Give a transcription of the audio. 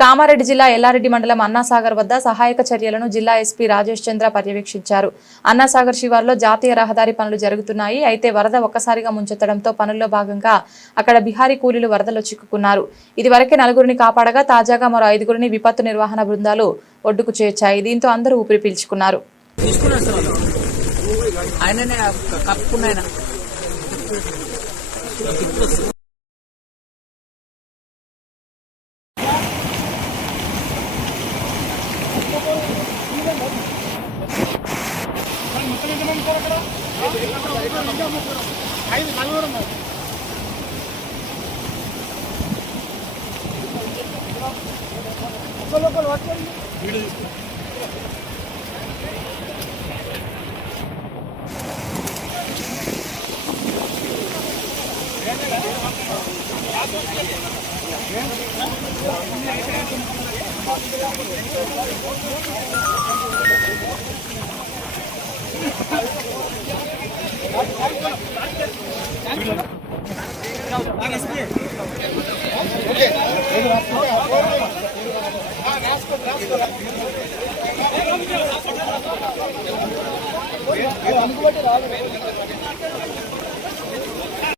కామారెడ్డి జిల్లా ఎల్లారెడ్డి మండలం అన్నాసాగర్ వద్ద సహాయక చర్యలను జిల్లా ఎస్పీ రాజేష్ చంద్ర పర్యవేక్షించారు. అన్నాసాగర్ శివార్లో జాతీయ రహదారి పనులు జరుగుతున్నాయి. అయితే వరద ఒక్కసారిగా ముంచెత్తడంతో పనుల్లో భాగంగా అక్కడ బిహారీ కూలీలు వరదలో చిక్కుకున్నారు. ఇదివరకే 4గురిని కాపాడగా తాజాగా మరో 5గురిని విపత్తు నిర్వహణ బృందాలు ఒడ్డుకు చేర్చాయి. దీంతో అందరూ ఊపిరి పీల్చుకున్నారు.